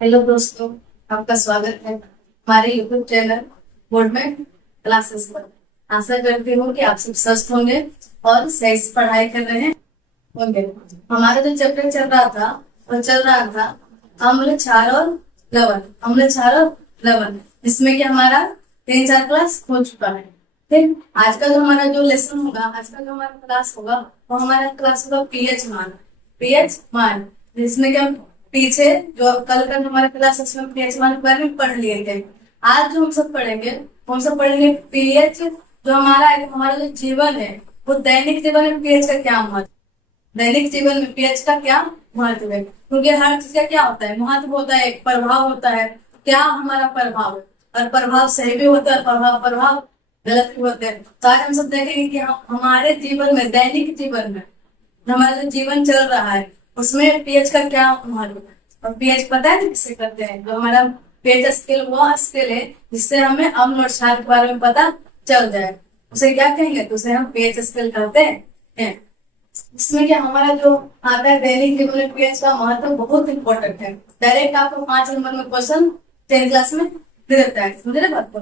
Hello दोस्तों, आपका स्वागत है हमारे यूट्यूब चैनल बोर्ड में क्लासेस पर। आशा करती हूँ कि आप सब स्वस्थ होंगे और सही से पढ़ाई कर रहे होंगे। हमारा जो चैप्टर चल रहा था वो चल रहा था अम्ल क्षार और लवण। अम्ल क्षार और लवण, जिसमें कि हमारा 3-4 क्लास हो चुका है। ठीक, आज का जो हमारा जो लेसन होगा, आज का जो हमारा क्लास होगा वो हमारा क्लास होगा पीएच मान। पीएच मान, जिसमें कि हम पीछे जो कल का हमारा क्लास उसमें पीएच मान के बारे में पढ़ लिए थे। आज जो हम सब पढ़ेंगे वो हम सब पढ़ेंगे पीएच। जो हमारा जो जीवन है वो दैनिक जीवन में पीएच का क्या महत्व, दैनिक जीवन में पीएच का क्या महत्व है। क्योंकि हर चीज का क्या होता है, महत्व होता है, एक प्रभाव होता है। क्या हमारा प्रभाव है, और प्रभाव सही भी होता है, प्रभाव गलत भी होते हैं। तो आज हम सब देखेंगे कि हमारे जीवन में, दैनिक जीवन में हमारा जो जीवन चल रहा है उसमें पीएच का क्या महत्व है। और पीएच पता है किससे करते हैं? जो हमारा पीएच स्केल वो स्केल है जिससे हमें अम्ल और क्षार के बारे में पता चल जाए। उसे क्या कहेंगे? तो उसे हम पीएच स्केल कहते हैं। इसमें क्या हमारा जो आता है दैनिक जीवन में पीएच का महत्व बहुत इंपॉर्टेंट है। डायरेक्ट आपको 5 नंबर में क्वेश्चन 10 क्लास में दे देता है। समझ रहे बात को?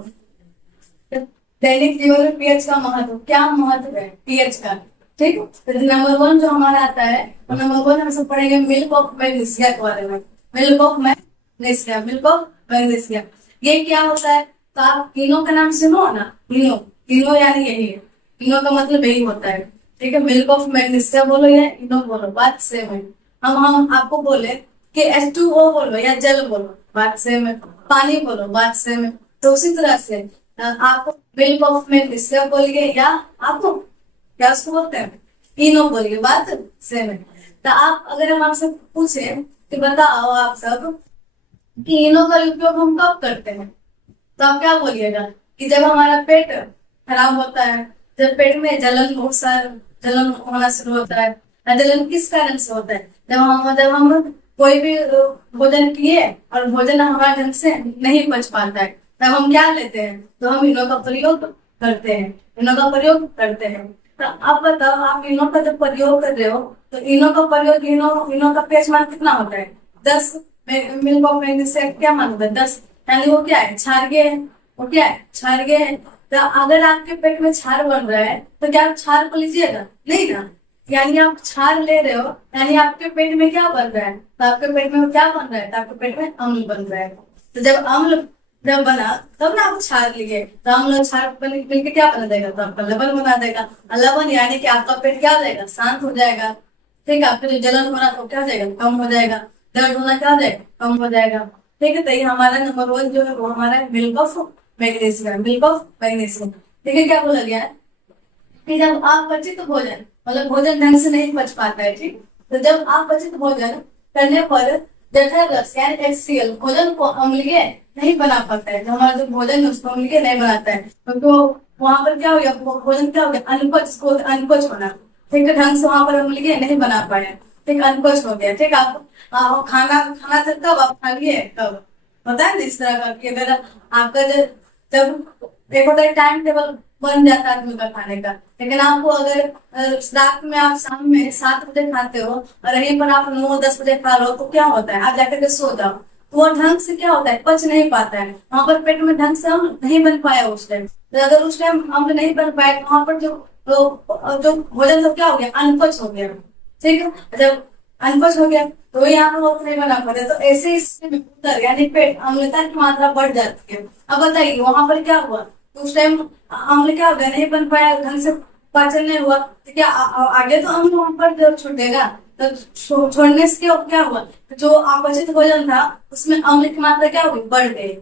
दैनिक जीवन में पीएच का महत्व, क्या महत्व है पीएच का। ठीक, तो नंबर 1 जो हमारा आता है, तो नंबर 1 हम सब पढ़ेंगे मिल्क ऑफ मैग्नीशिया के बारे में। Milk of magnesia, milk of magnesia, ये क्या होता है? तो आप इनो का नाम सुनो ना, इनो। इनो यानी यही है, इनो का मतलब यही होता है। ठीक है, मिल्क ऑफ मैग्नीशिया बोलो या इनो बोलो, बात सेम है। हम आपको बोले कि H2O बोलो या जल बोलो, बात सेम है। पानी बोलो, बात सेम है। तो उसी तरह से आप मिल्क ऑफ मैग्नीशिया बोलिए या आप क्या उसको बोलते हैं, इनो बोलिए, बात सेम है। तो आप अगर हम आपसे पूछे कि बताओ आप सब कि इनो का उपयोग हम कब करते हैं, तो आप क्या बोलिएगा? कि जब हमारा पेट खराब होता है, जब पेट में जलन, बहुत सारा जलन होना शुरू होता है। जलन किस कारण से होता है? जब हम कोई भी भोजन किए और भोजन हमारे ढंग से नहीं पच पाता है, तब हम क्या लेते हैं? तो हम इनो का प्रयोग करते हैं, इनो का प्रयोग करते हैं। तो अब बताओ, आप इनो का जब प्रयोग कर रहे हो तो इनो का प्रयोग, इनो का पीएच मान कितना होता है? 10। मिल्क ऑफ मैग्नीशिया क्या मान होता है? 10, यानी वो क्या है? क्षारीय है। वो क्या है? क्षारीय है। तो अगर आपके पेट में क्षार बन रहा है तो क्या आप क्षार को लीजिएगा? नहीं ना। यानी आप क्षार ले रहे हो, यानी आपके पेट में क्या बन रहा है? तो आपके पेट में क्या बन रहा है? तो आपके पेट में अम्ल बन रहा है। तो जब बना तब ना आप क्षार लिए, तो अम्ल और क्षार मिलकर क्या बना देगा? तो आपका लवण बना देगा। और लवण यानी कि आपका पेट क्या हो जाएगा? शांत हो जाएगा। ठीक है, आपका जो जलन होना तो क्या हो जाएगा? कम हो जाएगा। दर्द होना क्या हो जाएगा? कम हो जाएगा। ठीक है, तो ये हमारा नंबर 1 जो है वो हमारा milk of magnesia, milk of magnesia. ठीक है, क्या बोला गया है कि जब आप पचित भोजन, मतलब भोजन ढंग से नहीं पच पाता है, ठीक, तो जब आप पचित भोजन करने पर जठर रस यानी HCl भोजन को अम्लीय नहीं बना पाता है। जो हमारा जो भोजन है उसको अम्लीय नहीं बनाता है, तो वहां पर क्या हो गया? भोजन क्या हो गया? अनपच, इसको अनपच बना। ठीक है, ढंग से वहां पर अम्लीय नहीं बना पाया। ठीक, अनपच हो गया। ठीक, आप खाना खाना था कब आप खा लिए? कब होता है इस तरह का कि अगर आपका जब एक होता है टाइम टेबल बन जाता है आदमी का खाने का, लेकिन आपको अगर रात में आप शाम में 7 बजे खाते हो और यहीं पर आप 9-10 बजे खा लो, तो क्या होता है? आप जाकर के सो जाओ, तो वो ढंग से क्या होता है? पच नहीं पाता है। वहां पर पेट में ढंग से अम्ल नहीं बन पाया उस टाइम। तो अगर उस टाइम अम्ल नहीं बन पाया तो वहां पर जो भोजन तो क्या हो गया? अनपच हो गया। ठीक है, जब अनपच हो गया तो यहाँ पर वो नहीं बना पाते, तो ऐसे इसमें उतर यानी पेट अम्लता की मात्रा बढ़ जाती है। अब बताइए वहां पर क्या हुआ? तो उस टाइम अम्ल क्या हो गया? नहीं बन पाया, ढंग से पाचन नहीं हुआ, तो क्या आगे तो अम्ल वहां पर जब छूटेगा, तो छोड़ने से क्या हुआ? जो अपचित भोजन था उसमें अम्ल की मात्रा क्या हो गई? बढ़ गई।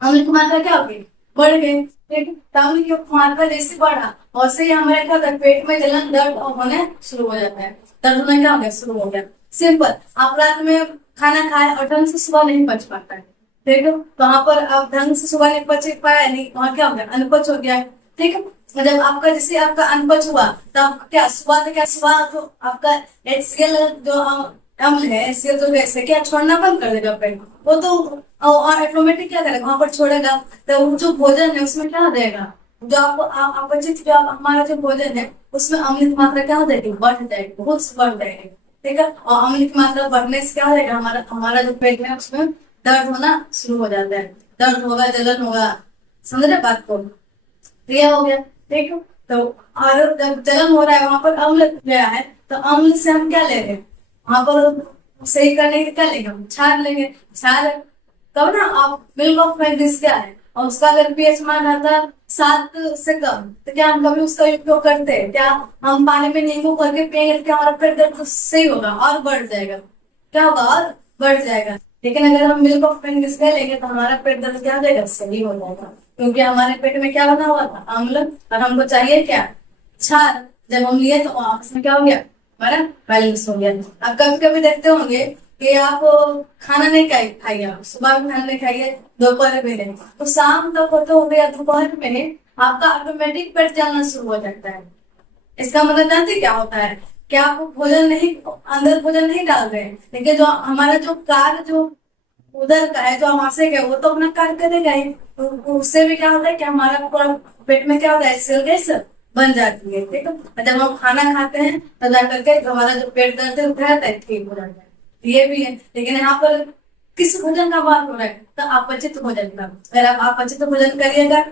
अम्ल की मात्रा क्या हो गई? बढ़ गई। ठीक है, तो अम्ल की मात्रा जैसे बढ़ा वैसे ही हमारे क्या होता है? पेट में जलन, दर्द होने शुरू हो जाता है। दर्द होना क्या हो गया? शुरू हो गया। सिंपल, आप रात में खाना खाए और ढंग से सुबह नहीं पच पाता है। ठीक है, तो वहां पर आप ढंग से सुबह नहीं पच पाया, नहीं, वहां क्या हो गया? अनपच हो गया। ठीक है, जब आपका जैसे आपका अनपच हुआ तो आपका क्या सुबह तो क्या सुबह जो आपका HCl जो अम्ल है, HCl जो गैस है, क्या छोड़ना बंद कर देगा पेट? वो तो और ऑटोमेटिक क्या करेगा? वहां पर छोड़ेगा। तो वो जो भोजन है उसमें क्या हो जाएगा? जो आपको अपचित जो हमारा जो भोजन है उसमें अम्ल की मात्रा क्या हो जाएगी? बढ़ जाएगी, बहुत बढ़ जाएगी। ठीक है। और अम्ल की मात्रा बढ़ने से क्या होगा, हमारा हमारा जो पेट है उसमें दर्द होना शुरू हो जाता है, दर्द होगा, जलन होगा, समझ रहे बात को, क्लियर हो गया, ठीक है। तो और जब जलन हो रहा है वहां पर अम्ल गया है, तो अम्ल से हम क्या ले रहे हैं, वहां पर सही करने के क्या लेंगे, हम क्षार लेंगे, क्षार तब ना आप मिल्क ऑफ मैग्नीज क्या है, और उसका अगर पीएच मान आता 7 से कम, तो क्या हम कभी उसका उपयोग करते हैं, क्या हम पानी में नींबू करके पियेंगे, क्या हमारा पेट दर्द सही होगा और बढ़ जाएगा, क्या होगा और बढ़ जाएगा। लेकिन अगर हम मिल्क ऑफ मैग्नीज का लेंगे तो हमारा पेट दर्द क्या हो जाएगा, सही हो जाएगा, क्योंकि हमारे पेट में क्या बना हुआ था, अम्ल, और हमको चाहिए क्या, क्षार। जब हम लिए तो आपस में क्या हो गया, हमारा बैलेंस हो गया। अब कभी कभी देखते होंगे कि आप खाना नहीं खाइए, आप सुबह में खाना नहीं खाइए, दोपहर में नहीं, तो शाम तक होते होते या दोपहर में आपका ऑटोमेटिक पेट जलना शुरू हो जाता है। इसका मतलब जानते क्या होता है, क्या आप भोजन नहीं, अंदर भोजन नहीं डाल रहे हैं, लेकिन जो हमारा जो कार्य जो उधर का है, जो आमाशय का है, वो तो अपना कार्य करेगा ही, तो उससे भी क्या होता है कि हमारा पूरा पेट में क्या होता है, सेल गैस बन जाती है, ठीक है। जब हम खाना खाते हैं तब जाकर के हमारा जो पेट दर्द है उठा जाता है, ठीक हो जाता है, ये भी है। लेकिन यहाँ पर किस भोजन का बात हो रहा है, तो अपचित भोजन का। अगर आप अपचित भोजन करिएगा,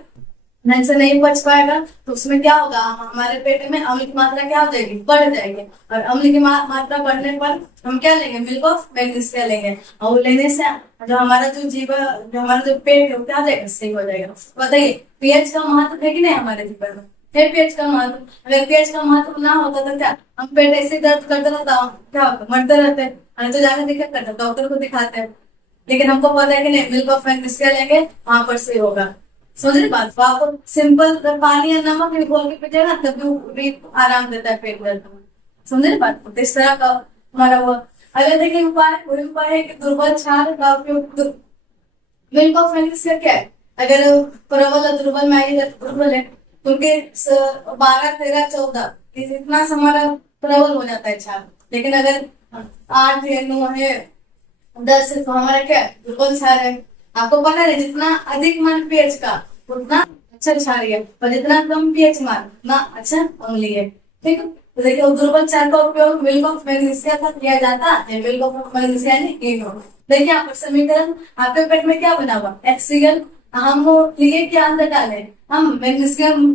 ढंग से नहीं पच पाएगा, तो उसमें क्या होगा, हमारे पेट में अम्ल की मात्रा क्या हो जाएगी, बढ़ जाएगी, और अम्ल की मात्रा बढ़ने पर हम क्या लेंगे, मिल्क ऑफ मैग्नीशिया लेंगे, और वो लेने से जो हमारा जो जीवन, जो हमारा जो पेट है वो क्या हो जाएगा, सही हो जाएगा। बताइए पीएच का महत्व है कि नहीं हमारे जीवन में, है पीएच का महत्व। अगर पीएच का महत्व ना होता तो क्या हम पेट ऐसे दर्द करते रहता, क्या होता, मरते रहते हैं, तो जाकर दिक्कत करते, डॉक्टर को दिखाते हैं। लेकिन हमको पता है कि नहीं, मिल्क ऑफ मैग्नीशिया लेंगे वहां पर सही होगा। समझ रहे बात, तो आपको सिंपल पानी या नमक भी घोल के पीजिएगा तभी भी आराम देता है पेट दर्द में। समझ रहे बात, तो इस तरह का हमारा हुआ। अगर देखिए उपाय, वही उपाय है कि दुर्बल क्षार का उपयोग, मिल्क ऑफ मैग्नीशिया क्या है, अगर प्रबल और दुर्बल में आइए, दुर्बल है क्योंकि 12, 13, 14 इतना से हमारा प्रबल हो जाता है क्षार। लेकिन अगर 8 है, 9 है, 10 है, तो हमारा क्या दुर्बल क्षार है। आपको पता है जितना अधिक मान पीएच का उतना अच्छा क्षारीय है, और जितना कम पीएच मान उतना अच्छा अम्लीय है, ठीक है। तो देखिए दुर्बल क्षार का उपयोग मिल्क ऑफ मैग्नीशिया का किया जाता है, मिल्क ऑफ मैग्नीशिया यानी ENO। देखिए यहाँ पर समीकरण आपके पेट में क्या बना हुआ, HCl, हम लिए क्या अंदर डाले, हम मैग्नीशियम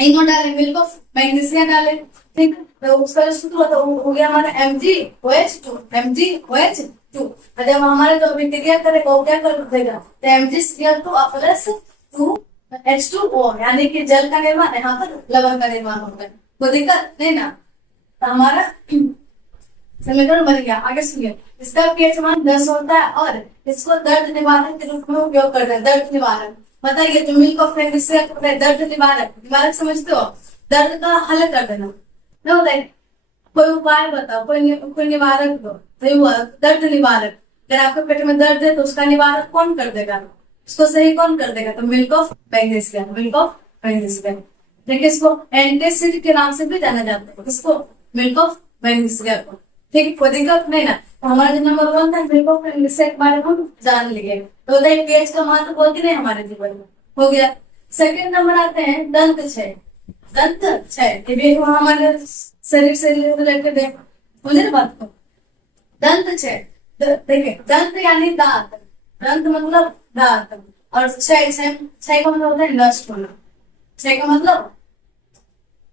ENO डाले, मिल्क ऑफ मैग्नीशिया डाले, ठीक है। तो उसका जो सूत्र होता है हो गया हमारा MgOH2, MgOH2। जब हमारे जो अभिक्रिया करेगा वो क्या कर देगा, तो Mg2 प्लस 2H2O, यानी कि जल का निर्माण, यहाँ पर लवण का निर्माण होता है, कोई दिक्कत नहीं ना। तो हमारा समीकरण बन गया। आगे सुनिए, इसका पीएच मान 10 होता है और इसको दर्द निवारक के रूप में उपयोग करते हैं, दर्द निवारक। बताइए जो मिल्क ऑफ मैग्नीशिया दर्द निवारक, निवारक समझते हो, दर्द का हल कर देना, नहीं होता है, कोई उपाय बताओ, कोई निवारक दो, तो दर्द निवारक। अगर आपके पेट में दर्द है तो उसका निवारक कौन कर देगा, उसको सही कौन कर देगा, तो milk of magnesia, milk of magnesia. देखिए इसको एंटासिड के नाम से भी जाना जाता है, इसको मिल्क ऑफ मैग्नीशिया को, ठीक है, कोई दिक्कत नहीं ना। तो हमारा जो नंबर 1 था मिल्क ऑफ मैग्नीशिया के बारे में हम जान लिए, तो बताइए पीएच का महत्व हो कि नहीं हमारे जीवन में, हो गया। सेकंड नंबर आते हैं दंत क्षय, दंत क्षय, ये भी हमारे शरीर से रिलेटेड है, मुझे ना बात को। दंत क्षय, देखिए दंत यानी दांत, दंत मतलब दांत, और क्षय, क्षय का मतलब होता है नष्ट होना, क्षय का मतलब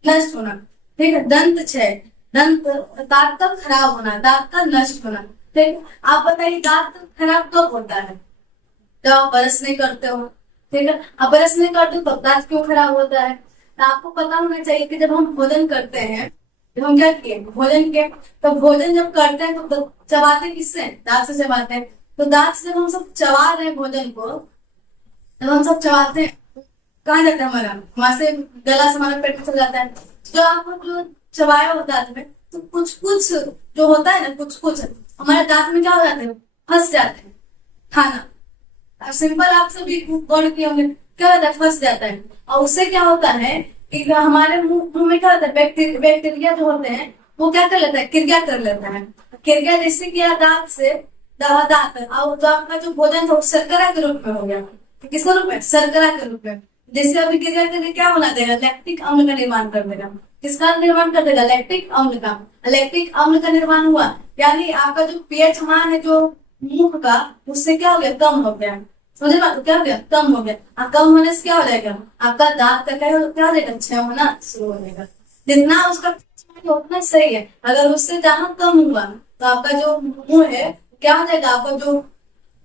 नष्ट होना, ठीक है। दंत क्षय, दंत दांत का खराब होना, दांत का नष्ट होना, ठीक। आप बताइए दांत खराब कब होता है, जब आप ब्रश नहीं करते हो, ठीक है। आप ब्रश नहीं करते हो तो दांत क्यों खराब होता है, तो आपको पता होना चाहिए कि जब हम भोजन करते हैं, जब हम क्या किए भोजन के, तो भोजन जब करते हैं तो चबाते किससे, दांत से चबाते हैं। तो दांत से जब हम सब चबा रहे हैं भोजन को, जब हम सब चबाते हैं कहाँ जाता है हमारा, वहां से गला से हमारा पेट में चल जाता है। जो आपको जो चबाया होता है तो कुछ कुछ जो होता है ना, कुछ कुछ हमारे दांत में क्या हो जाते हैं, फंस जाते हैं खाना। सिंपल आप सभी गौर किए होंगे, क्या होता है, फंस जाता है, और उससे क्या होता है कि हमारे मुंह में क्या होता है, बैक्टीरिया जो होते हैं वो क्या कर लेता है, क्रिया कर लेता है। क्रिया जैसे किया दांत से दांत, और जो आपका जो भोजन था वो शर्करा के रूप में हो गया, किसके रूप में, शर्करा के रूप में। जैसे अभी क्रिया करके क्या बना देगा, लैक्टिक अम्ल का निर्माण कर देगा, किसका निर्माण कर देगा, लैक्टिक अम्ल का। लैक्टिक अम्ल का निर्माण हुआ यानी आपका जो पीएच मान है जो मुख का, उससे क्या हो गया, कम हो गया। समझे बात, तो क्या हो गया, कम हो गया। कम होने से क्या हो जाएगा, आपका दांत का क्या हो जाएगा, क्षय होना शुरू हो जाएगा। जितना उसका pH मान है उतना सही है, अगर उससे जहां कम हुआ तो आपका जो मुंह है क्या हो जाएगा, आपका जो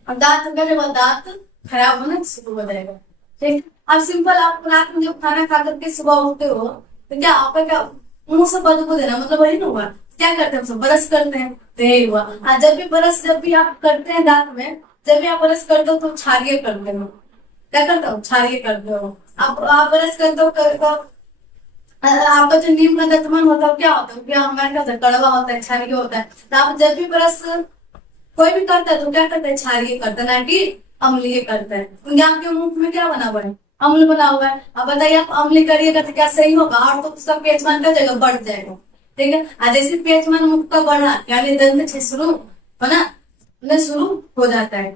दांत का जो दांत खराब होना शुरू हो जाएगा। ठीक, अब सिंपल आप रात में जब खाना खा करके सुबह उठते हो तो क्या आपका क्या मुंह से बदबू देना, मतलब वही ना हुआ। क्या करते हैं हम सब, ब्रश करते हैं, तो यही हुआ। जब भी आप करते हैं दांत में, जब भी आप ब्रश करते हो तो क्षारीय करते हो। क्या करते हो, क्षारीय करते हो। आप ब्रश करते हो आपका जो नीम का दंतमन होता है क्या होता है, क्या हमारे क्या होता है, कड़वा होता है, क्षारीय होता है। तो आप जब भी ब्रश कोई भी करता है तो क्या करता है, क्षारीय करता है, ना कि अम्लीय करता है। क्योंकि आपके मुंह में क्या बना हुआ है, अम्ल बना हुआ है। अब बताइए आप अम्लीय करिएगा तो क्या सही होगा, और तो उसका pH मान क्या जाएगा, बढ़ जाएगा। ठीक है, जैसे pH मान मुख का बढ़ा यानी दंत छेद शुरू होना शुरू हो जाता है।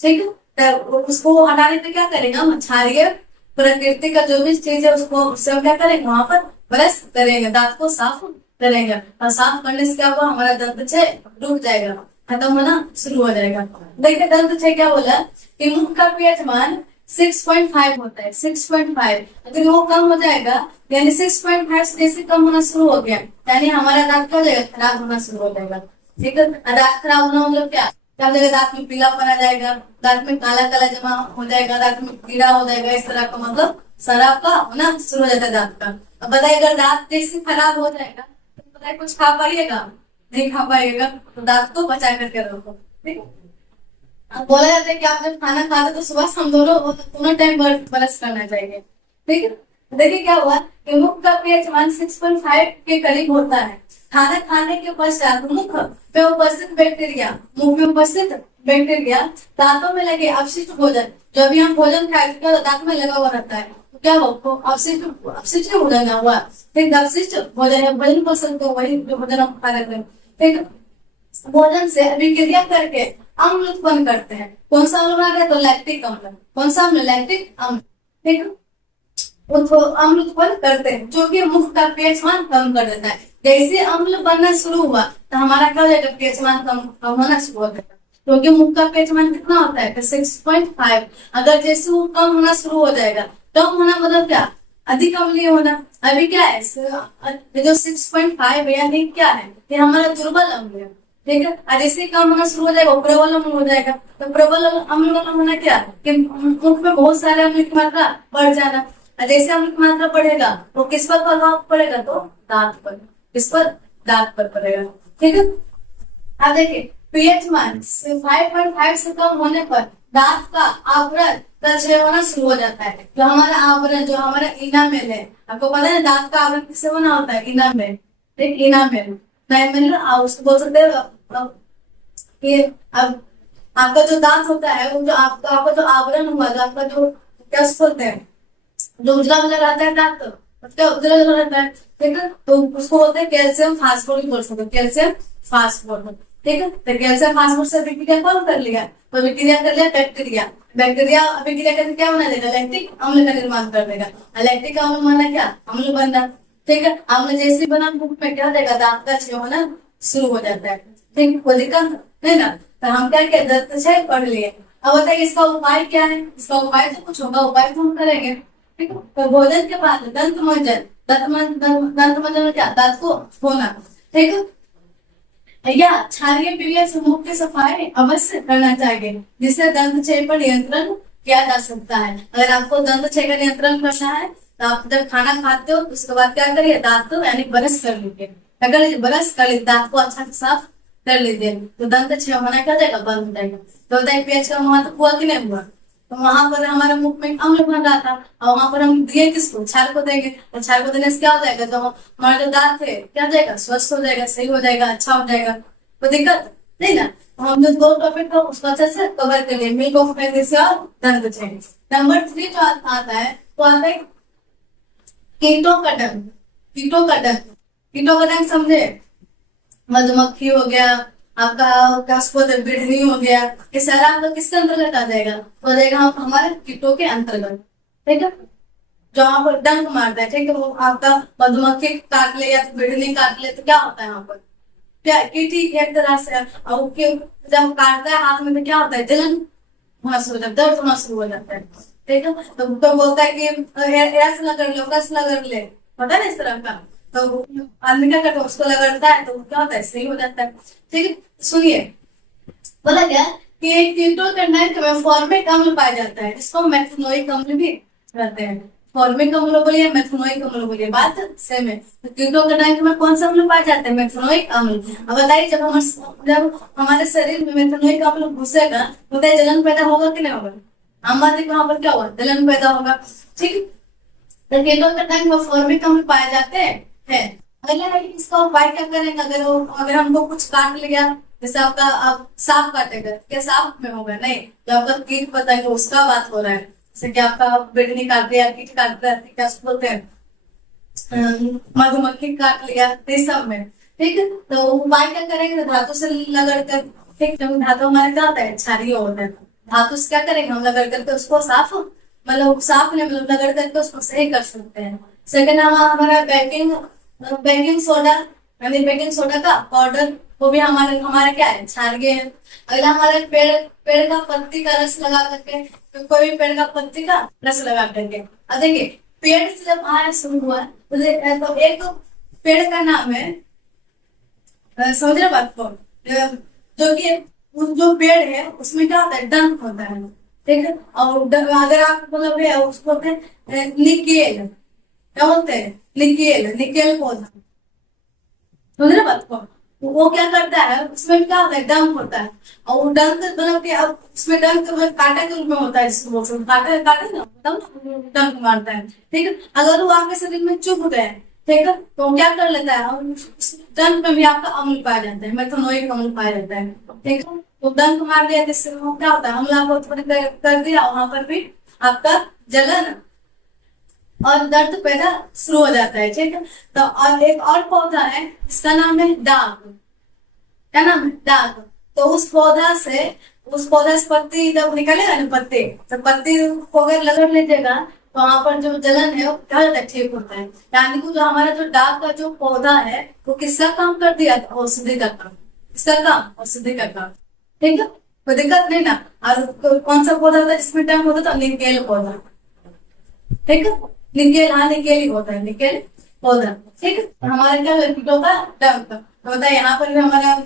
ठीक है, तो उसको हटाने पे क्या करेगा, हम क्षारीय प्रकृति का जो भी चीज है उसको, उससे हम क्या करेंगे, वहां पर ब्रश करेंगे, दांत को साफ करेंगे। और साफ करने से क्या होगा, हमारा दंत छेद रुक जाएगा, खत्म होना शुरू हो जाएगा। देखिए दंत छेद क्या बोला कि मुख का pH मान 6.5 होता है, 6.5। अगर वो कम हो जाएगा यानी 6.5 से जैसे कम होना शुरू हो गया यानी हमारा दांत क्या हो जाएगा, खराब होना शुरू हो जाएगा। ठीक है, दांत खराब होना मतलब क्या हो जाएगा, दांत में पीलापन आ जाएगा, दांत में काला काला जमा हो जाएगा, दांत में कीड़ा हो जाएगा, इस तरह का मतलब शराब का होना शुरू हो जाता है दांत का। अब बताइए अगर दांत जैसे खराब हो जाएगा तो बताइए कुछ खा पाइएगा, नहीं खा पाइएगा, तो दांत को बचा करके रखो। ठीक है, अब बोला जाता है कि आप जब खाना खाते तो सुबह हम दोनों टाइम ब्रश करना चाहिए। ठीक है, देखिए क्या हुआ कि मुख का pH मान 6.5 के करीब होता है। खाना खाने के पश्चात मुख में उपस्थित बैक्टीरिया, मुख में उपस्थित बैक्टीरिया दांतों में लगे अपशिष्ट भोजन, जो भी हम भोजन खाए तो दांत में लगा हुआ रहता है, तो क्या हो, अपशिष्ट भोजन हुआ। फिर अपशिष्ट भोजन है, भोजन बोल सकते हो, वही जो भोजन हम खा रहे थे। फिर भोजन से अभिक्रिया करके अम्ल उत्पन्न करते हैं। कौन सा अम्ल बना रहे, तो लैक्टिक अम्ल। कौन सा अम्ल, लैक्टिक अम्ल। ठीक है, अम्ल उत्पन्न करते हैं जो कि मुख का pH मान कम कर देता है। जैसे अम्ल बनना शुरू हुआ तो हमारा क्या हो जाएगा, pH मान कम होना शुरू हो जाएगा। क्योंकि मुख का pH मान कितना होता है, 6.5। अगर जैसे वो कम होना शुरू हो जाएगा, कम होना मतलब क्या, अधिक अम्लीय होना। अभी क्या है, जो 6.5 है यानी क्या है, ये हमारा दुर्बल अम्ल है। ठीक है, और जैसे कम होना शुरू हो जाएगा वो प्रबल अम्ल हो जाएगा। तो प्रबल अम्ल वाला होना क्या कि मुख में बहुत सारे अम्ल की मात्रा बढ़ जाना। और जैसे अम्ल की मात्रा बढ़ेगा वो किस पर प्रभाव पड़ेगा, तो दांत पर, किस पर, दांत पर पड़ेगा। ठीक है, अब देखिए pH मान 5.5 से कम होने पर दांत का आवरण का क्षय होना शुरू हो जाता है। जो हमारा आवरण, जो हमारा इनामेल है, आपको पता है दांत का आवरण किससे बना होता है, इनामेल। ठीक, इनामेल, उसको बोल सकते हैं कि अब आपका जो दांत होता है वो जो आपका जो आवरण हुआ, जो आपका जो क्या बोलते हैं, जो उजला उजला रहता है दांत, क्या उजला उजला रहता है। ठीक है, तो उसको बोलते हैं कैल्शियम फास्फोरेट, बोल सकते हैं कैल्शियम फास्फोरेट। ठीक है, तो कैल्शियम फास्फोरेट से अभिक्रिया कौन कर लिया, तो अभिक्रिया कर लिया बैक्टीरिया। बैक्टीरिया अभिक्रिया करके क्या बना देगा, लैक्टिक अम्ल का निर्माण कर देगा। लैक्टिक अम्ल माना क्या, अम्ल बनना। ठीक है, अम्ल जैसे बना मुख में क्या हो जाएगा, दांत का क्षय होना शुरू हो जाता है। ठीक, कोई दिक्कत नहीं ना। तो हम क्या किया, दंत क्षय पढ़ लिए। अब बताइए इसका उपाय क्या है, इसका उपाय तो कुछ होगा, उपाय तो हम करेंगे। ठीक है, तो भोजन के बाद दंत मंजन, दंत मंजन में क्या, दांत को धोना। ठीक है, या क्षारीय क्रिया से मुख की सफाई अवश्य करना चाहिए, जिससे दंत क्षय पर नियंत्रण किया जा सकता है। अगर आपको दंत क्षय का नियंत्रण करना है तो आप जब खाना खाते हो उसके बाद क्या करिए, दांत यानी ब्रश कर लीजिए। अगर ब्रश कर लीजिए, दांत को अच्छा से साफ कर लीजिए, तो दंत क्षय होना क्या हो जाएगा, बंद हो जाएगा। तो बताइए pH का महत्व हुआ कि नहीं हुआ। तो वहां पर हमारे मुख में अम्ल बन रहा था और वहां पर हम दिए किसको, क्षार को देंगे। तो क्षार को देने से क्या हो जाएगा, जो हमारा जो दांत है क्या हो जाएगा, स्वस्थ हो जाएगा, सही हो जाएगा, अच्छा हो जाएगा। कोई दिक्कत नहीं ना। तो हम जो दो टॉपिक को उसको अच्छे से कवर कर लिए, मिल्क ऑफ मैग्नीशिया और दंत क्षय। नंबर 3 जो आता है तो आता है कीटों का डंक। कीटों का डंक, कीटों का डंक समझे, मधुमक्खी हो गया, आपका क्या बोलते हैं, बिढ़नी हो गया, ये सारा आपका किसके अंतर्गत आ जाएगा, हो जाएगा हम हमारे कीटों के अंतर्गत। ठीक है, जहाँ पर डंक मारता है, ठीक है, वो आपका मधुमक्खी काट ले या बिढ़नी काट ले तो क्या होता है वहां पर, क्या कि ठीक है एक तरह से, और जब काटता है हाथ में तो क्या होता है, जलन होना शुरू हो जाता है, दर्द होना शुरू हो जाता है, ठीक है। तो बोलता है कि ऐसा ना कर लो, कस ना कर ले, होता है ना इस तरह का। तो आदमी क्या करता है, उसको लगड़ता है तो क्या होता है, सही हो जाता है, ठीक है। सुनिए, बोला क्या कि कीटों के टैंक में फॉर्मिक अम्ल पाया जाता है, जिसको मेथनोइक अम्ल भी कहते हैं। फॉर्मिक अम्ल बोलिए, मेथनोइक अम्ल बोलिए, बात सेम है। तो कीटों के टैंक में कौन सा अम्ल पाया जाता है, मेथनोइक अम्ल। अब बताइए, जब हमारे शरीर में मेथनोइक अम्ल घुसेगा, बताइए जलन पैदा होगा कि नहीं होगा, आम बात है, वहां पर क्या होगा, जलन पैदा होगा, ठीक है। तो कीटों के टैंक में फॉर्मिक अम्ल पाए जाते हैं। अगला है कि इसका उपाय क्या करेंगे, अगर हमको कुछ काट लिया, जैसे आपका आप सांप काटेगा, क्या सांप में होगा, नहीं, जो आपका कीट पतंग उसका बात हो रहा है, जैसे कि आपका बिढ़नी काट दिया, कीट काट दिया, क्या उसको बोलते हैं, मधुमक्खी काट लिया, ये सब में, ठीक है। तो उपाय क्या करेंगे, तो धातु से लगड़ कर, ठीक, जब धातु हमारे क्या होता है, क्षारीय होता है, धातु से क्या करेंगे, हम लगड़ करके उसको साफ, मतलब साफ नहीं, मतलब लगड़ करके उसको सही कर सकते हैं। सेकंड हमारा बेकिंग बेकिंग सोडा, यानी बेकिंग सोडा का पाउडर, वो भी हमारे हमारे क्या है, क्षारीय है। अगला हमारे पेड़ पेड़ का पत्ती का रस लगा करके, तो कोई भी पेड़ का पत्ती का रस लगा करके, अब देखिए पेड़ से जब आना शुरू हुआ तो एक पेड़ का नाम है, समझ रहे बात को, जो कि जो पेड़ है उसमें क्या होता है, डंक होता है, ठीक है। और अगर आप मतलब है उसको बोलते हैं निकेल, क्या बोलते हैं, निकेल, निकेल पौधा, समझ रहे बात को। तो वो क्या करता है, उसमें क्या होता है, डंक होता है, और वो डंक मतलब कि अब उसमें डंक कांटे के रूप में होता है, जिसको बोलते हैं कांटे, कांटे ना तब डंक मारता है, ठीक है। अगर वो आपके शरीर में चुभ गए, ठीक है, तो क्या कर लेता है, उस डंक में भी आपका अम्ल पाया जाता है, मेथनोइक अम्ल पाया जाता है, ठीक है। तो डंक मार दिया, जिससे वो क्या होता है, अम्ल आपको थोड़ी कर दिया, वहां पर भी आपका जलन और दर्द पैदा शुरू हो जाता है, ठीक है। तो और एक और पौधा है, इसका नाम है डाग, क्या नाम है, डाग। तो उस पौधा से पत्ती जब निकलेगा ना, पत्ते, तो पत्ती को अगर लगड़ लीजिएगा तो वहां पर जो जलन है वो क्या होता है, ठीक होता है। यानी कि जो हमारा जो डाग का जो पौधा है वो किसका काम कर दिया, औषधि का काम, इसका काम औषधि का काम, ठीक है, कोई दिक्कत नहीं ना। और कौन सा पौधा होता है जिसमें टाइम होता था, निकेल पौधा, ठीक है, निकेल, हाँ निकेल ही होता है, निकेल पौधा, ठीक है। हमारे क्या होता है, डंक होता है, यहाँ पर भी हमारा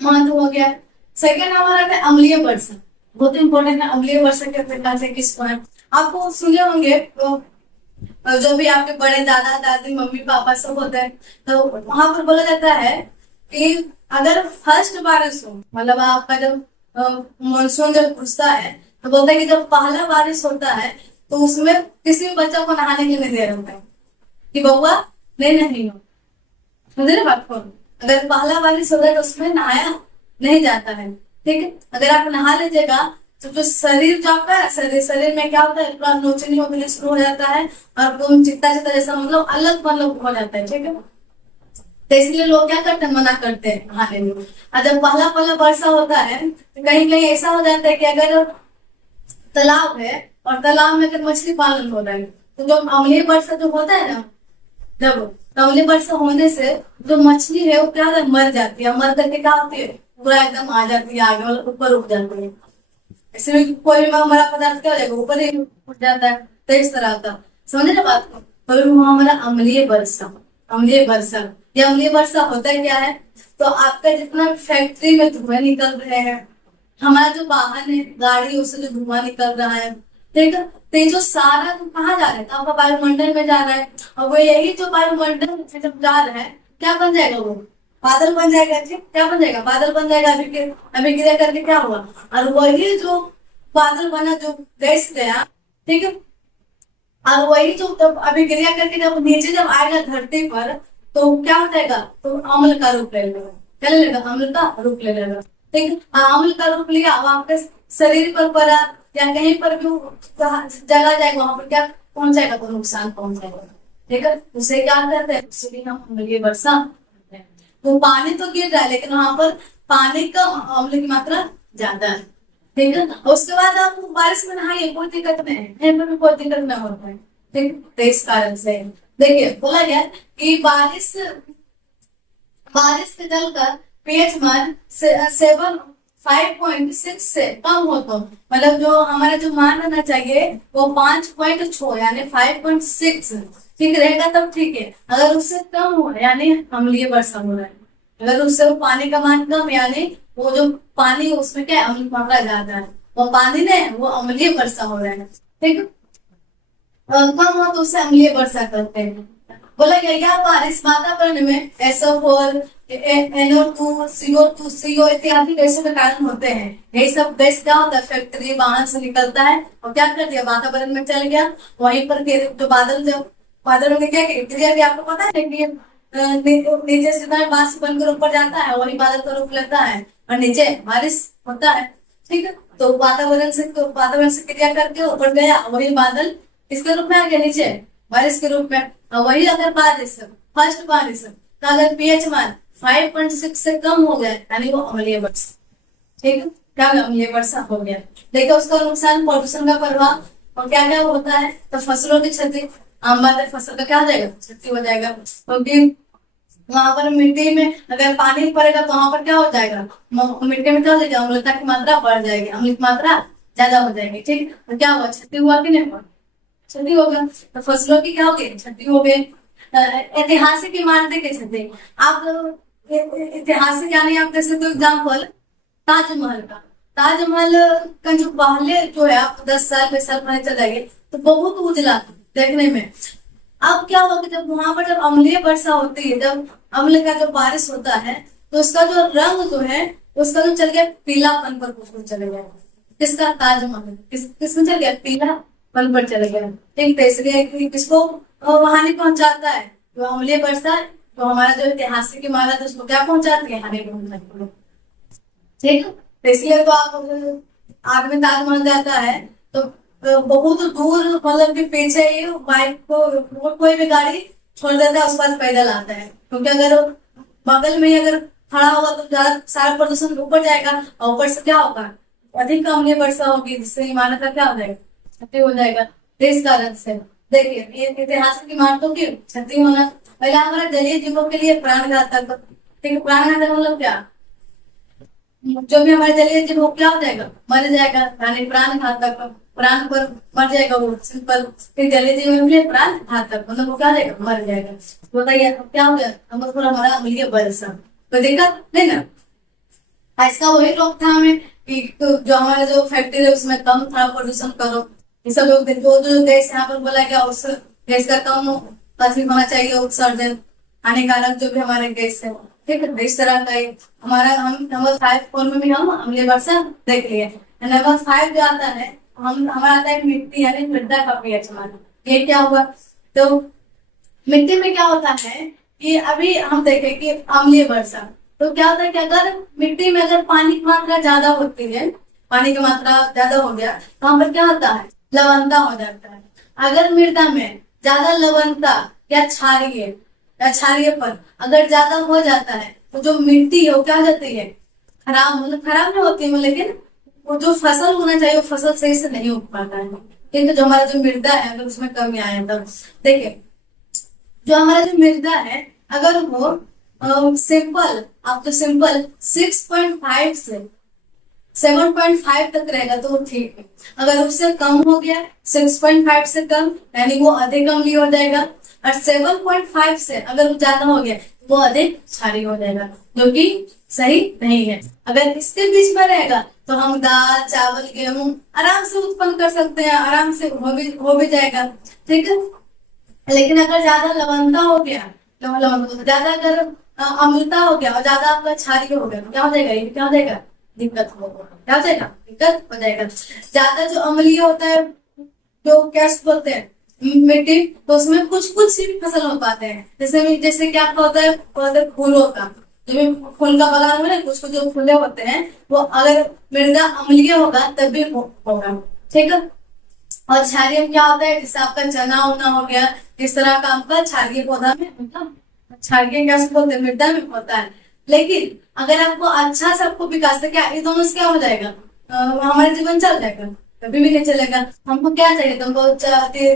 महत्व हो गया। सेकेंड हमारा है अम्लीय वर्षा, बहुत इंपॉर्टेंट है, अम्लीय वर्षा के प्रकार से किसको है, आपको सुने होंगे, तो जो भी आपके बड़े दादा दादी मम्मी पापा सब होते हैं, तो वहां पर बोला जाता है कि अगर फर्स्ट बारिश हो, मतलब आपका जब मानसून जब घुसता है, तो बोलता है कि जब पहला बारिश होता है तो उसमें किसी भी बच्चा को नहाने के लिए नहीं दे रहा होता है, कि बउआ नहीं हो, समझे ना बात को। अगर पहला बारिश होगा तो उसमें नहाया नहीं जाता है, ठीक है। अगर आप नहा लीजिएगा तो जो शरीर जो आपका है, शरीर में क्या होता है, पूरा नोचनी होने शुरू हो जाता है, और चित्ता चित्ता जैसा मतलब अलग मतलब हो जाता है, ठीक है। तो इसलिए लोग क्या करते हैं, मना करते हैं नहाने में। और जब पहला पहला वर्षा होता है तो कहीं कहीं ऐसा हो जाता है कि अगर तालाब है और तालाब में अगर मछली पालन हो रहा है, तो जो अम्लीय वर्षा जो होता है ना, जब अम्लीय वर्षा होने से जो मछली है वो क्या होता है, मर जाती है, मर करके क्या होती है, पूरा एकदम आ जाती है आगे, मतलब ऊपर उठ जाती है। इसमें कोई भी हमारा पदार्थ क्या हो जाएगा, ऊपर ही उठ जाता है, तो इस तरह का, समझे ना बात को। और वो हमारा अम्लीय वर्षा, अम्लीय वर्षा, ये अम्लीय वर्षा होता है क्या है, तो आपका जितना फैक्ट्री में धुएं निकल रहे हैं, हमारा जो वाहन है गाड़ी, उससे जो धुआं निकल रहा है, ठीक है, तो ये जो सारा जो कहाँ जा रहा है, तो आपका वायुमंडल में जा रहा है, और वो यही जो वायुमंडल में जब जा रहा है क्या बन जाएगा, वो बादल बन जाएगा, ठीक, क्या बन जाएगा, बादल बन जाएगा। अभिक्रिया करके क्या हुआ, और वही जो बादल बना, जो गैस गया, ठीक है, और वही जो तब अभिक्रिया करके जब नीचे जब आएगा धरती पर, तो क्या हो जाएगा, तो अम्ल का रूप ले लेगा, क्या ले लेगा, अम्ल का रूप ले लेगा, ठीक है। अम्ल का रूप लिया, अब आपके शरीर पर पड़ा या कहीं पर भी जगह जाएगा, वहां पर क्या पहुंच जाएगा, तो नुकसान पहुंच जाएगा, ठीक है। उसे क्या करते हैं, उससे हम अम्लीय वर्षा करते हैं। तो पानी तो गिर रहा है, लेकिन वहां पर पानी का अम्ल की मात्रा ज्यादा है, ठीक है। उसके बाद आप बारिश में नहाइए, कोई दिक्कत नहीं है, कहीं पर भी कोई दिक्कत नहीं होता है, ठीक, तो इस कारण से देखिए बोला गया कि बारिश बारिश के जल का पीएच मान 5.6 से कम हो तो मतलब जो हमारा जो मान रहना चाहिए वो 5.6 यानी 5.6 ठीक रहेगा तब ठीक है। अगर उससे कम हो यानी अम्लीय वर्षा हो रहा है, अगर उससे वो पानी का मान कम यानी वो जो पानी उसमें क्या अम्ल मात्रा ज्यादा है, वो पानी नहीं वो अम्लीय वर्षा हो रहा है। ठीक, कम हो तो उससे अम्लीय वर्षा करते हैं। बोला गया यह बारिश वातावरण में SO4 NO2 CO2 CO इत्यादि गैसों के कारण होते हैं। यही सब गैस क्या होता है फैक्ट्री वाहन से निकलता है और क्या कर दिया वातावरण में चल गया। वहीं पर जो बादल में क्या क्रिया भी आपको पता है कि नीचे से बारिश बनकर ऊपर जाता है वही बादल का रूप लेता है और नीचे बारिश होता है। ठीक है, तो वातावरण से क्रिया करके ऊपर गया वही बादल इसके रूप में आ गया नीचे बारिश के रूप में। और वही अगर फर्स्ट बारिश का अगर पीएच मान 5.6 से कम हो गया यानी वो अम्लीय वर्षा। ठीक है, क्या अम्लीय वर्षा हो गया। देखिए उसका नुकसान प्रदूषण का प्रभाव और क्या क्या होता है। तो फसलों की क्षति, आम बात है फसल का क्या हो जाएगा क्षति हो जाएगा, क्योंकि वहां पर मिट्टी में अगर पानी पड़ेगा तो वहां पर क्या हो जाएगा मिट्टी में क्या हो जाएगा अम्लता की मात्रा बढ़ जाएगी, अम्ल की मात्रा ज्यादा हो जाएगी। ठीक, तो क्या हुआ क्षति हुआ कि नहीं हुआ, क्षति होगा। तो फसलों की क्या होगी क्षति हो गई। ऐतिहासिक इमारतें की क्षति, आप ऐतिहासिक यानी आप देख सकते हो एग्जाम्पल ताजमहल का। ताजमहल का जो पहले जो है आप 10 साल 20 साल पहले चले जाइए तो बहुत उजला था देखने में। अब क्या हुआ कि जब वहां पर जब अम्लीय वर्षा होती है, जब अम्ल का जो बारिश होता है तो उसका जो रंग जो है उसका जो चल गया पीलापन पर कुछ चले गया। किसका ताजमहल किसमें चल गया पीलापन पर चले गया। ठीक, तो इसलिए किसको हानि पहुंचाता है जो अम्लीय वर्षा, तो हमारा जो ऐतिहासिक इमारत है उसको क्या पहुंचाती है हानि पहुंचाती है। ठीक, तो इसलिए तो आप आदमी ताजमहल जाता है तो बहुत दूर मतलब कि पीछे ही बाइक को कोई भी गाड़ी छोड़ देता है उस पास पैदल आता है, क्योंकि अगर बगल में ही अगर खड़ा होगा तो ज्यादा सारा प्रदूषण ऊपर जाएगा और ऊपर से क्या होगा अधिक अम्लीय वर्षा होगी जिससे इमारत का क्या हो जाएगा क्षति हो जाएगा। इस कारण से देखिए ये ऐतिहासिक इमारतों की क्षति होना। पहले हमारे जलीय जीवों के लिए प्राणघातक। ठीक है, प्राणघातक मतलब क्या, जो भी हमारे जलीय जीव वो क्या हो जाएगा मर जाएगा यानी प्राण घातक, प्राण पर मर जाएगा वो सिंपल। फिर जलीय जीव में प्राण घातक मतलब वो क्या हो जाएगा मर जाएगा। बताइए क्या हो गया हम थोड़ा हमारा अम्लीय वर्षा कोई दिक्कत नहीं ना। इसका वही रोकथाम है कि जो हमारा जो फैक्ट्री है उसमें कम था प्रदूषण करो। ये सब लोग जो गैस यहाँ पर बोला गया उस गैस का कम अधिक होना चाहिए उत्सर्जन, हानिकारक जो भी हमारे गैस है। ठीक है, इस तरह का हमारा हम नंबर 5 फोन में भी हम अम्लीय वर्षा देख लिए। नंबर 5 जो आता है हमारा आता है मिट्टी यानी मृदा का पीएच मान। ये क्या हुआ, तो मिट्टी में क्या होता है कि अभी हम देखें कि अम्लीय वर्षा तो क्या होता है कि अगर मिट्टी में अगर पानी की मात्रा ज्यादा होती है, पानी की मात्रा ज्यादा हो गया तो वहां पर क्या होता है लवणता हो जाता है। अगर मृदा में ज्यादा लवणता या क्षारीयपन अगर ज्यादा हो जाता है तो जो मिट्टी है वो क्या हो जाती है खराब, मतलब खराब नहीं होती है लेकिन वो जो फसल होना चाहिए वो फसल सही से नहीं उग पाता है। किंतु जो हमारा जो मृदा है अगर उसमें कमी आया तब देखिए जो हमारा जो मृदा है अगर वो सिंपल आप तो सिंपल 6.5 से 7.5 तक रहेगा तो वो ठीक है। अगर उससे कम हो गया 6.5 से कम यानी वो अधिक अम्लीय हो जाएगा, और 7.5 से अगर वो ज्यादा हो गया वो अधिक क्षारीय हो जाएगा जो कि सही नहीं है। अगर इसके बीच में रहेगा तो हम दाल चावल गेहूं आराम से उत्पन्न कर सकते हैं, आराम से हो भी जाएगा। ठीक है, लेकिन अगर ज्यादा लवणता हो गया ज्यादा अगर अम्लता हो गया और ज्यादा आपका क्षारीय हो गया तो क्या हो जाएगा, ये क्या हो जाएगा दिक्कत होगा। क्या हो जाएगा दिक्कत हो जाएगा। ज्यादा जो अम्लीय होता है जो क्या बोलते हैं मिट्टी तो उसमें कुछ कुछ ही फसल हो पाते हैं। जैसे क्या होता है फूलों का जो भी फूल का बगान में कुछ कुछ जो फूले होते हैं वो अगर मृदा अम्लीय होगा तभी होगा। ठीक है, और क्षारीय क्या होता है जैसे आपका चना उना हो गया इस तरह का आपका क्षारीय पौधा में मतलब क्षारीय क्या बोलते हैं मृदा में होता है। लेकिन अगर आपको अच्छा से आपको विकास क्या ये दोनों से क्या हो जाएगा हमारा जीवन चल जाएगा। कभी भी नहीं चलेगा। हमको क्या चाहिए, तुमको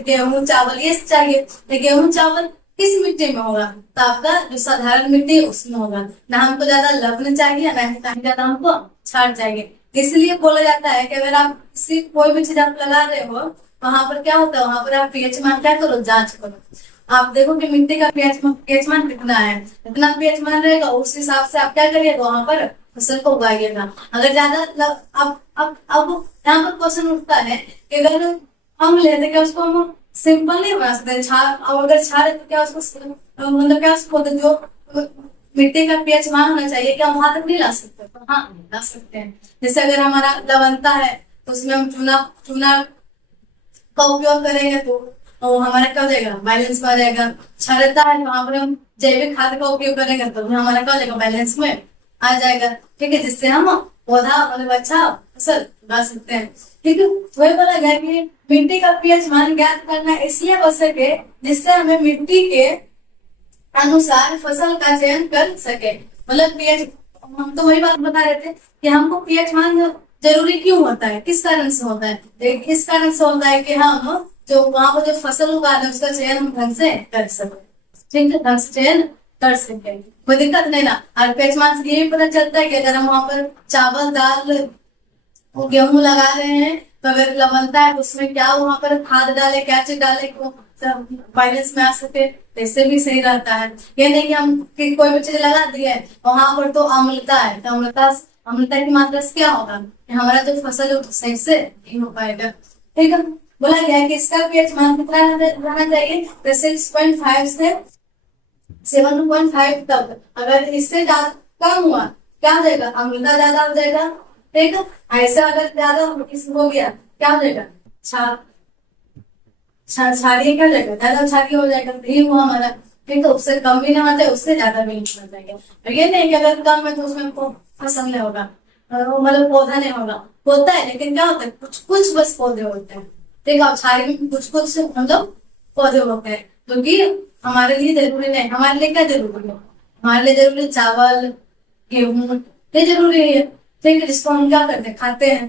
गेहूं चावल ये चाहिए, तो गेहूं चावल किस मिट्टी में होगा, तो आपका जो साधारण मिट्टी है उसमें होगा। ना हमको ज्यादा लवण चाहिए, ना ही ज्यादा हमको क्षार चाहिए। इसलिए बोला जाता है कि अगर आप किसी कोई भी चीज आप लगा रहे हो, वहां पर क्या होता है, वहां पर आप पीएच मान क्या करो, जांच करो। आप देखो कि मिट्टी का पीएच मान कितना है, इतना पीएच मान रहेगा, उस हिसाब से आप क्या करिएगा, वहां पर फसल को उगाइएगा। अगर ज्यादा अब यहाँ पर क्वेश्चन उठता है कि अगर हम लेते क्या उसको हम सिंपल नहीं बना सकते, छाल, और अगर छाल है तो क्या उसको मतलब क्या उसको बोलते जो मिट्टी का पीएच मान होना चाहिए, क्या वहां तक नहीं ला सकते, तो हाँ ला सकते हैं। जैसे अगर हमारा लवणता है तो उसमें हम चूना चूना का उपयोग करेंगे तो हमारा क्या हो जाएगा, बैलेंस में आ जाएगा। क्षारता है तो वहां पर हम जैविक खाद का उपयोग करेंगे तो भी हमारा क्या हो जाएगा, बैलेंस में आ जाएगा। ठीक है, जिससे हम पौधा मतलब अच्छा फसल उगा सकते हैं। ठीक है, वही बोला गया कि मिट्टी का पीएच मान ज्ञात करना इसलिए आवश्यक है जिससे हमें मिट्टी के अनुसार फसल का चयन कर सके। मतलब पीएच, हम तो वही बात बता रहे थे कि हमको पीएच मान जरूरी क्यों होता है, किस कारण से होता है, इस कारण से होता है कि हम जो वहां पर जो फसल उगा रहे हैं उसका चयन हम ढंग से कर सके। ठीक है, ढंग से चयन कर सके, कोई दिक्कत नहीं ना। और पीएच मान से ये भी पता चलता है कि अगर हम वहां पर चावल दाल वो गेहूं लगा रहे हैं तो अगर लवणता है तो उसमें क्या वहां पर खाद डाले, क्या चीज डाले को बैलेंस में आ सके, तो इससे भी सही रहता है। ये नहीं कि हम कोई भी चीज लगा दी है वहां पर तो अम्लता है, तो अम्लता की मात्रा से क्या होगा कि हमारा जो फसल है वो सही से नहीं हो पाएगा। ठीक है, बोला गया है कि इसका पीएच मान कितना रहना चाहिए, तो 6.5 से 7.5 तक। अगर इससे ज्यादा कम हुआ क्या हो जाएगा, अम्लता ज्यादा हो जाएगा। ठीक है, ऐसा अगर ज्यादा हो गया क्या हो जाएगा, क्षारीय क्या हो जाएगा, ज्यादा क्षारीय हो जाएगा, तो ये हुआ हमारा। ठीक है, उससे कम भी नहीं होना चाहिए, उससे ज्यादा भी नहीं होना चाहिए। और ये नहीं कि अगर कम है तो उसमें फसल नहीं होगा, मतलब पौधा नहीं होगा, होता है लेकिन क्या होता है, कुछ कुछ बस पौधे होते हैं। ठीक है, और क्षारीय में कुछ कुछ मतलब पौधे होते हैं क्योंकि हमारे लिए जरूरी नहीं। हमारे लिए क्या जरूरी है, हमारे लिए जरूरी चावल गेहूं ये जरूरी है। ठीक है, जिसको हम क्या करते हैं, खाते हैं।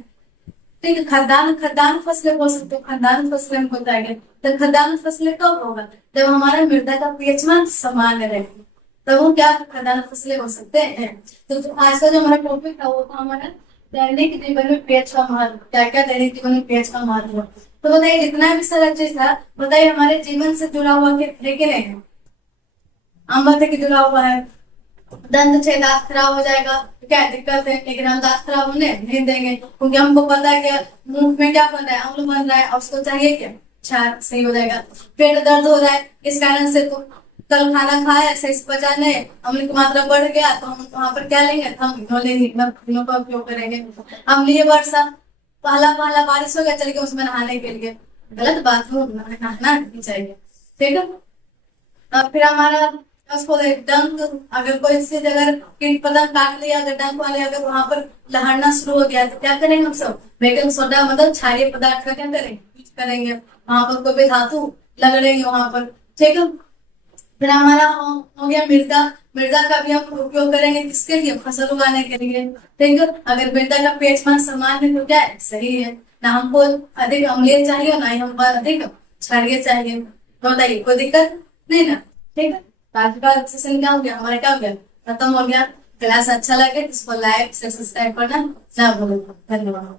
ठीक है, खाद्यान्न खाद्यान्न फसलें बोल सकते हो, खाद्यान्न फसलें हमको चाहिए। तो खाद्यान्न फसलें कब होगा, जब हमारा मृदा का पीएच मान समान रहेगा, तब वो क्या खाद्यान्न फसलें हो सकते हैं। तो आज का जो हमारा टॉपिक था वो था हमारा दैनिक जीवन में पीएच का महत्व, क्या क्या दैनिक जीवन में पीएच का महत्व। तो बताइए जितना भी सारा चीज था, बताइए हमारे जीवन से जुड़ा हुआ है कि नहीं है, आम बात है कि जुड़ा हुआ है। दंत छेद दांत खराब हो जाएगा तो क्या दिक्कत है, लेकिन हम दांत खराब होने नहीं देंगे क्योंकि हमको पता है कि मुंह में क्या बन रहा है, अम्ल बन रहा है, और उसको चाहिए क्या, क्षार, सही हो जाएगा। पेट दर्द हो रहा है इस कारण से, तो कल खाना खाए सही से पचा नहीं, अम्ल की मात्रा बढ़ गया तो हम वहां पर क्या लेंगे, हम इग्नोर लेंगे, इग्नोर का उपयोग करेंगे। अम्लीय वर्षा, पहला पहला बारिश हो गया चल के उसमें नहाने के लिए, गलत बात हो, नहाना नहीं चाहिए। ठीक है, फिर हमारा उसको डंक, अगर कोई चीज अगर कीट पतंग काट लिया, अगर डंक वाले अगर वहां पर लहरना शुरू हो गया तो क्या करेंगे हम सब, बेकिंग सोडा मतलब क्षारीय पदार्थ का क्या करेंगे, यूज करेंगे, वहां पर कोई भी धातु लगड़ेंगे वहां पर। ठीक है, फिर हमारा हो गया मृदा। मृदा का भी हम उपयोग करेंगे किसके लिए, फसल उगाने के लिए। ठीक है, अगर मृदा का पीएच मान समान है तो क्या है, सही है, ना हमको अधिक अम्लीय चाहिए ना ही हमको अधिक क्षारीय चाहिए। तो बताइए कोई दिक्कत नहीं ना। ठीक है, तो आज का सेशन क्या हो गया, हमारा क्या हो गया, खत्म हो गया। क्लास अच्छा लगे तो इसको लाइक सब्सक्राइब करना ना भूलो। धन्यवाद।